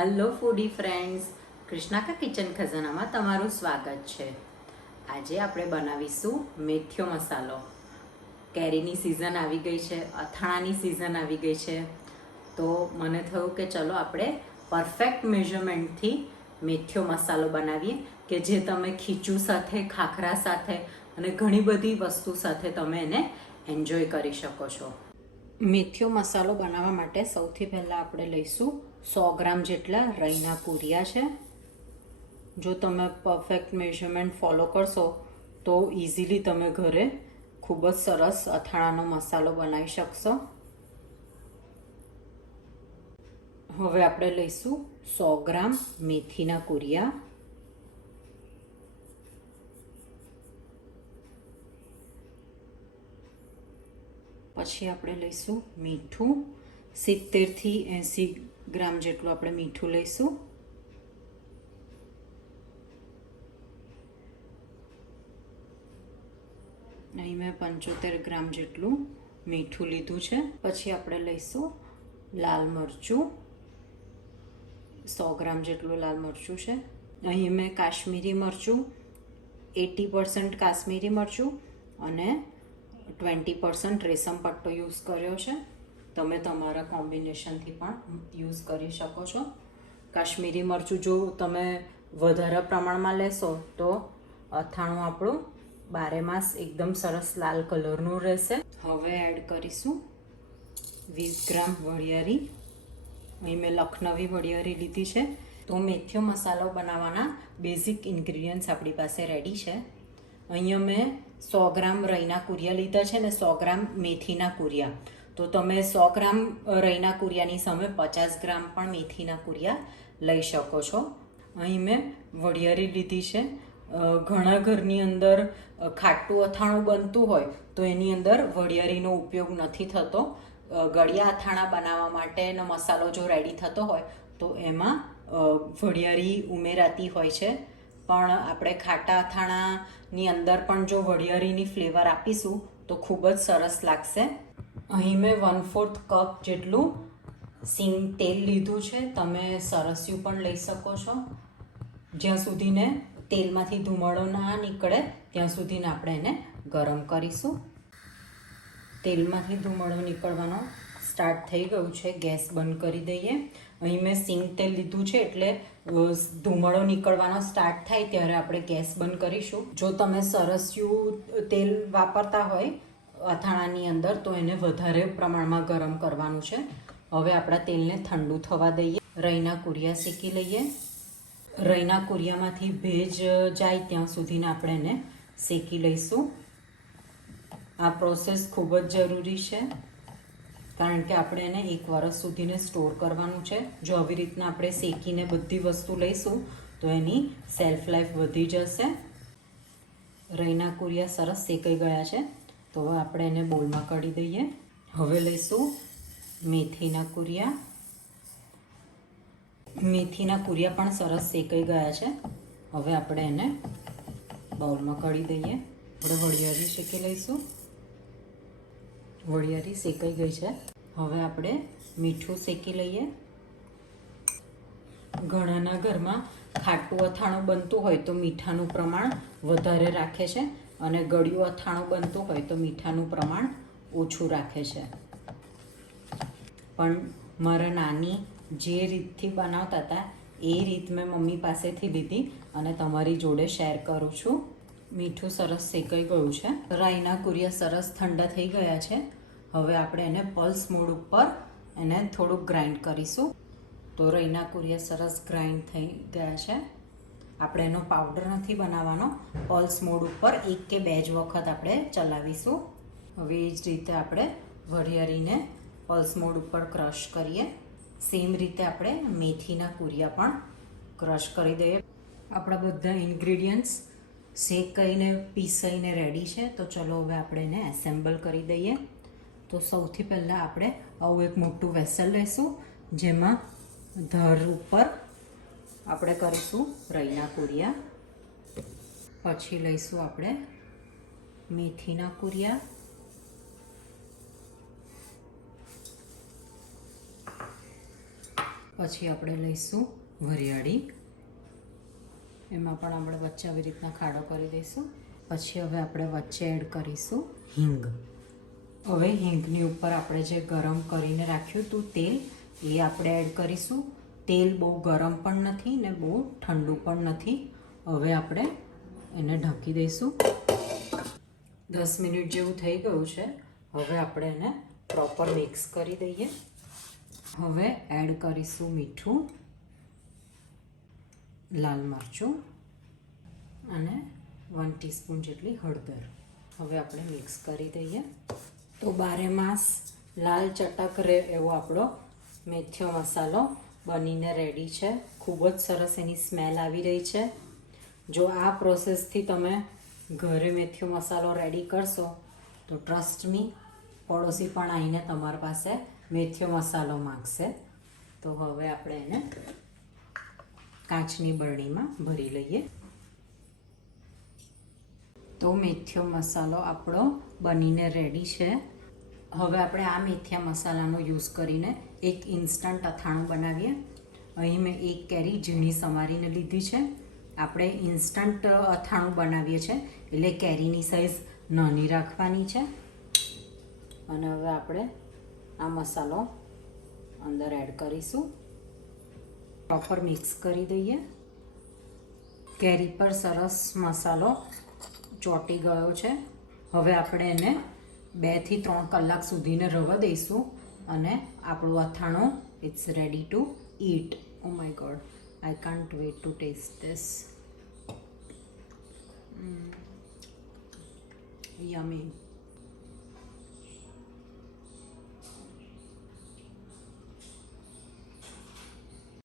Hello foodie friends કૃષ્ણાકા kitchen ખજાનામાં તમારું સ્વાગત છે આજે આપણે બનાવીશું મેથ્યો મસાલો કેરીની સિઝન આવી ગઈ છે, અથાણાની સિઝન આવી ગઈ છે. તો મને થયું કે ચલો આપણે પરફેક્ટ મેઝરમેન્ટથી મેથ્યો મસાલો બનાવીએ કે જે તમે ખીચું સાથે, ખાખરા સાથે અને ઘણી બધી વસ્તુ સાથે તમે એને એન્જોય કરી શકો છો. મેથીયો મસાલો બનાવવા માટે સૌથી પહેલાં આપણે લઈશું સો ગ્રામ જેટલા રહીના પૂરિયા છે. જો તમે પરફેક્ટ મેઝરમેન્ટ ફોલો કરશો, તો ઇઝીલી તમે ઘરે ખૂબ જ સરસ અથાણાનો મસાલો બનાવી શકશો. હવે આપણે લઈશું સો ગ્રામ મેથીના કુરિયા પછી આપણે લઈશું મીઠું. સિત્તેરથી એંસી ગ્રામ જેટલું આપણે મીઠું લઈશું. અહીં મેં પંચોતેર ગ્રામ જેટલું મીઠું લીધું છે. પછી આપણે લઈશું લાલ મરચું. સો ગ્રામ જેટલું લાલ મરચું છે. અહીં મેં કાશ્મીરી મરચું, એટી પર્સન્ટ કાશ્મીરી મરચું અને ટ્વેન્ટી પર્સન્ટ રેશમ પટ્ટો યુઝ કર્યો છે. તમે તમારા કોમ્બિનેશનથી પણ યુઝ કરી શકો છો. કાશ્મીરી મરચું જો તમે વધારે પ્રમાણમાં લેશો તો અથાણું આપણું બારે માસ એકદમ સરસ લાલ કલરનું રહેશે. હવે એડ કરીશું વીસ ગ્રામ વરિયાળી. અહીં મેં લખનવી વરિયાળી લીધી છે. તો મેથ્યો મસાલો બનાવવાના બેઝિક ઇન્ગ્રીડિયન્ટ્સ આપણી પાસે રેડી છે. અહીંયા મેં સો ગ્રામ રઈના કુરિયા લીધા છે ને સો ગ્રામ મેથીના કુરિયા. તો તમે સો ગ્રામ રઈના કુરિયાની સામે પચાસ ગ્રામ પણ મેથીના કુરિયા લઈ શકો છો. અહીં મેં વઢિયારી લીધી છે. ઘણા ઘરની અંદર ખાટું અથાણું બનતું હોય તો એની અંદર વઢિયારીનો ઉપયોગ નથી થતો. ગળિયા અથાણા બનાવવા માટેનો મસાલો જો રેડી થતો હોય તો એમાં વઢિયારી ઉમેરાતી હોય છે. પણ આપણે ખાટા અથાણાની અંદર પણ જો વડિયારીની ફ્લેવર આપીશું, તો ખૂબ જ સરસ લાગશે. અહીં મેં વન ફોર્થ કપ જેટલું સિંગ તેલ લીધું છે. તમે સરસ્યું પણ લઈ શકો છો. જ્યાં સુધીને તેલમાંથી ધુમાડો ના નીકળે, ત્યાં સુધીને આપણે એને ગરમ કરીશું. તેલમાંથી ધુમાડો નીકળવાનો સ્ટાર્ટ થઈ ગયું છે. ગેસ બંધ કરી દઈએ. અહીં મેં સિંગ તેલ લીધું છે એટલે ધુમાડો નીકળવાનો સ્ટાર્ટ થાય ત્યારે આપણે ગેસ બંધ કરીશું. જો તમે સરસ્યું તેલ વાપરતા હોય, અથાણાની અંદર, તો એને વધારે પ્રમાણમાં ગરમ કરવાનું છે. હવે આપણા તેલને ઠંડુ થવા દઈએ. રઈના કુરિયા શેકી લઈએ. રઈના કુરિયામાંથી ભેજ જાય ત્યાં સુધીને આપણે એને શેકી લઈશું. આ પ્રોસેસ ખૂબ જ જરૂરી છે. કારણ કે આપણે એને એક વર્ષ સુધીને સ્ટોર કરવાનું છે. જો આવી રીતના આપણે શેકીને બધી વસ્તુ લઈશું, તો એની સેલ્ફ લાઈફ વધી જશે. રઈના કુરિયા સરસ શેકાઈ ગયા છે. તો હવે આપણે એને બોલમાં કાઢી દઈએ. હવે લઈશું મેથીના કુરિયા. મેથીના કુરિયા પણ સરસ શેકાઈ ગયા છે. હવે આપણે એને બાઉલમાં કાઢી દઈએ. આપણે વડિયારી શેકી લઈશું. વડિયારી શેકાઈ ગઈ છે. હવે આપણે મીઠું શેકી લઈએ. ઘણાના ઘરમાં ખાટું અથાણું બનતું હોય તો મીઠાનું પ્રમાણ વધારે રાખે છે અને ગળ્યું અથાણું બનતું હોય તો મીઠાનું પ્રમાણ ઓછું રાખે છે. પણ મારા નાની જે રીતથી બનાવતા હતા, એ રીત મેં મમ્મી પાસેથી લીધી અને તમારી જોડે શેર કરું છું. મીઠું સરસ શેકાઈ ગયું છે. રાઈના કુરિયા સરસ ઠંડા થઈ ગયા છે. હવે આપણે એને પલ્સ મોડ ઉપર એને થોડુંક ગ્રાઇન્ડ કરીશું. તો રઈના કુરિયા સરસ ગ્રાઇન્ડ થઈ ગયા છે. આપણે એનો પાવડર નથી બનાવવાનો. પલ્સ મોડ ઉપર એક કે બે જ વખત આપણે ચલાવીશું. હવે એ જ રીતે આપણે વરિયાળીને પલ્સ મોડ ઉપર ક્રશ કરીએ. સેમ રીતે આપણે મેથીના કુરિયા પણ ક્રશ કરી દઈએ. આપણા બધા ઇન્ગ્રીડિયન્ટ્સ શેકાઈને, પીસાઈને રેડી છે. તો ચલો હવે આપણે એને એસેમ્બલ કરી દઈએ. તો સૌથી પહેલાં આપણે આવું એક મોટું વેસલ લઈશું જેમાં ધર ઉપર આપણે કરીશું રઈના કુરિયા. પછી લઈશું આપણે મેથીના કુરિયા. પછી આપણે લઈશું વરિયાળી. એમાં પણ આપણે વચ્ચે આવી રીતના ખાડો કરી દઈશું. પછી હવે આપણે વચ્ચે એડ કરીશું હિંગ. હવે હિંગની ઉપર આપણે જે ગરમ કરીને રાખ્યું હતું તેલ, એ આપણે એડ કરીશું. તેલ બહુ ગરમ પણ નથી ને બહુ ઠંડુ પણ નથી. હવે આપણે એને ઢાંકી દઈશું. દસ મિનિટ જેવું થઈ ગયું છે. હવે આપણે એને પ્રોપર મિક્સ કરી દઈએ. હવે એડ કરીશું મીઠું, લાલ મરચું અને વન ટીસ્પૂન જેટલી હળદર. હવે આપણે મિક્સ કરી દઈએ. તો બારે માસ લાલ ચટક રહે એવો આપણો મેથ્યો મસાલો બનીને રેડી છે. ખૂબ જ સરસ એની સ્મેલ આવી રહી છે. જો આ પ્રોસેસથી તમે ઘરે મેથ્યો મસાલો રેડી કરશો, તો ટ્રસ્ટ મી પડોશી પણ આવીને તમારી પાસે મેથ્યો મસાલો માગશે. તો હવે આપણે એને કાચની બરણીમાં ભરી લઈએ. તો મેથીયો મસાલો આપણો બનીને રેડી છે. હવે આપણે આ મેથીયા મસાલાનો યુઝ કરીને એક ઇન્સ્ટન્ટ અથાણું બનાવીએ. અહીં મેં એક કેરી ઝીણી સમારીને લીધી છે. આપણે ઇન્સ્ટન્ટ અથાણું બનાવીએ છીએ એટલે કેરીની સાઈઝ નાની રાખવાની છે. અને હવે આપણે આ મસાલો અંદર એડ કરીશું. પ્રોપર મિક્સ કરી દઈએ. કેરી પર સરસ મસાલો ચોંટી ગયો છે. હવે આપણે એને બેથી ત્રણ કલાક સુધીને રવા દઈશું અને આપણું અથાણું it's ready to eat oh my God I can't wait to taste this yummy